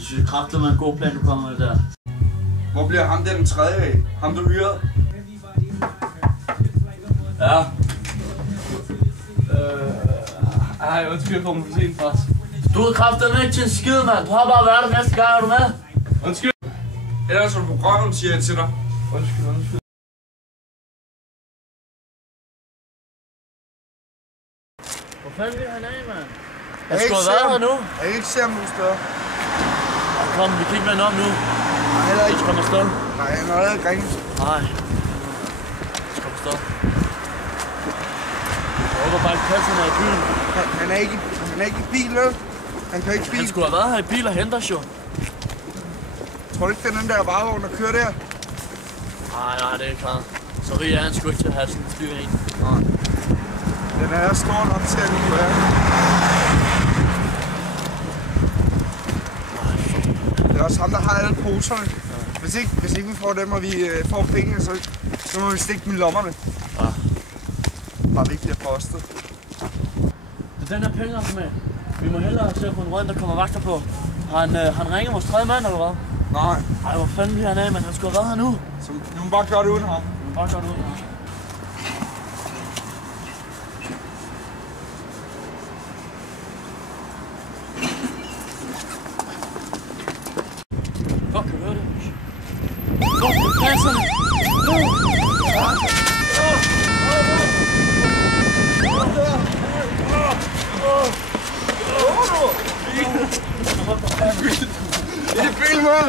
Jeg synes kraftigt, man en god plan, du kommer med der. Hvor bliver ham der den tredje af? Ham du hyrede? Ja. Ej, undskyld, jeg kommer for sent, fars. Du er kraftigt ikke til en skid, mand. Du har bare været der næste gang, er du med? Undskyld. Ellers er du på røven, siger jeg til dig. Undskyld. Hvor fanden bliver han af, mand? Han skulle have været her nu. Jeg kan ikke se ham nogen steder. Kom, vi kan ikke vende om nu. Nej, heller ikke. Jeg skal komme afsted. Nej, han er allerede ringet. Nej. Jeg skal komme afsted. Jeg håber bare, at kassen er i bilen. Han er ikke i bil, vel? Han kan ikke bil. Han skulle have været her i bil og hente os jo. Tror du ikke, det er den der varevogn, der kører der? Nej, det er ikke klart. Så rig er han sgu ikke til at have sådan en styr en. Nej. Den er stor nok til at lige være. Det er også ham, der har alle poserne. Ja. Hvis ikke vi får dem, og vi får penge, så må vi stikke dem i lommerne. Ja. Bare vi ikke bliver postet. Den her penge altså med. Vi må hellere se på en rød, der kommer vagter på. Han ringer vores tredje mand, eller hvad? Nej. Ej, hvor fanden bliver han af, men han skulle have været her nu. Så vi må bare gøre det uden ham. Vi må bare gøre det uden ham. Fuck, kan du høre det? Fuck, det passer det! Det er bil, mand!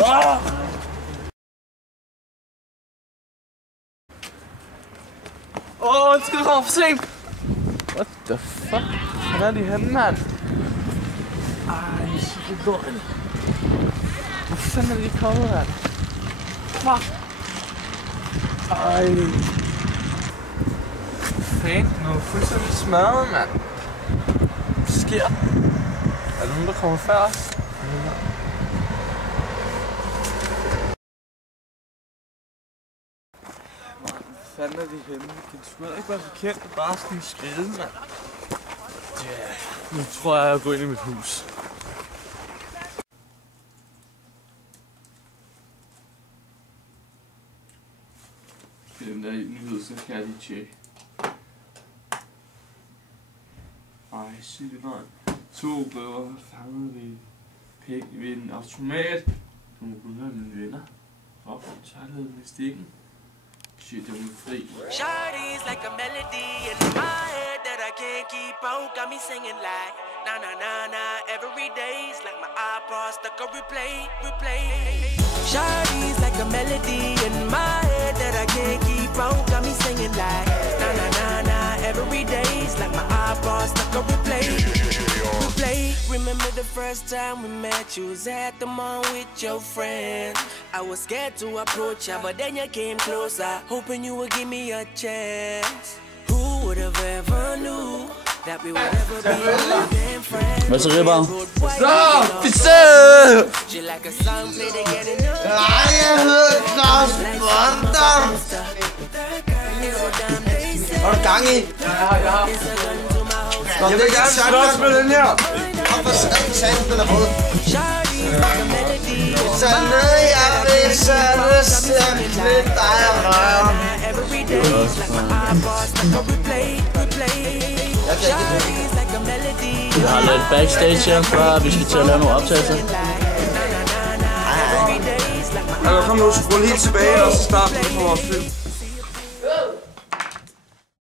Undskyld, jeg kommer for sent. What the fuck? Hvor er de henne, mand? Ej, så det går ind. Hvor fanden er de kommet, mand? Fuck. Ej. Fan, nu er fuldstændig smadret, mand. Hvad sker der? Er der nogen, der kommer før os? Hvor fanden er de henne? Kan du sgu ikke være bekendt og bare sådan skride, mand? Ja, nu tror jeg går ind i mit hus. Det er den der nyhed, så kan jeg lige tjekke. Ej, sygt nej. 2 røver fanget ved en automat. Du må kunne høre mine venner. Og kærligheden i stikken. Shit, jeg er fri. Shawty's like a melody in my head that I can't keep out. Got me singing like na na na na every day's like my iPod stuck on replay. Shawty's like a melody in my head that I can't keep out. Got me singing like na na na na every day's like my iPod stuck on replay. Remember the first time we met, you was at the mall with your friends. I was scared to approach you, but then you came closer, hoping you would give me a chance. Who would have ever knew that we would ever be more than friends? Hvad så, Ribber? Så, pisse! She like a song play to get it up. Nej, jeg hedder Claus Bonter! Har du gang i? Ja. Jeg vil gerne slås med den her! Hvorfor sagde den er rød? Så ned, jeg vil sætte simpelthen dig og røven. Vi har lidt backstage her, før vi skal til at lave nogle optagelser. Altså, kom nu, så rulle helt tilbage, og så starte på vores film.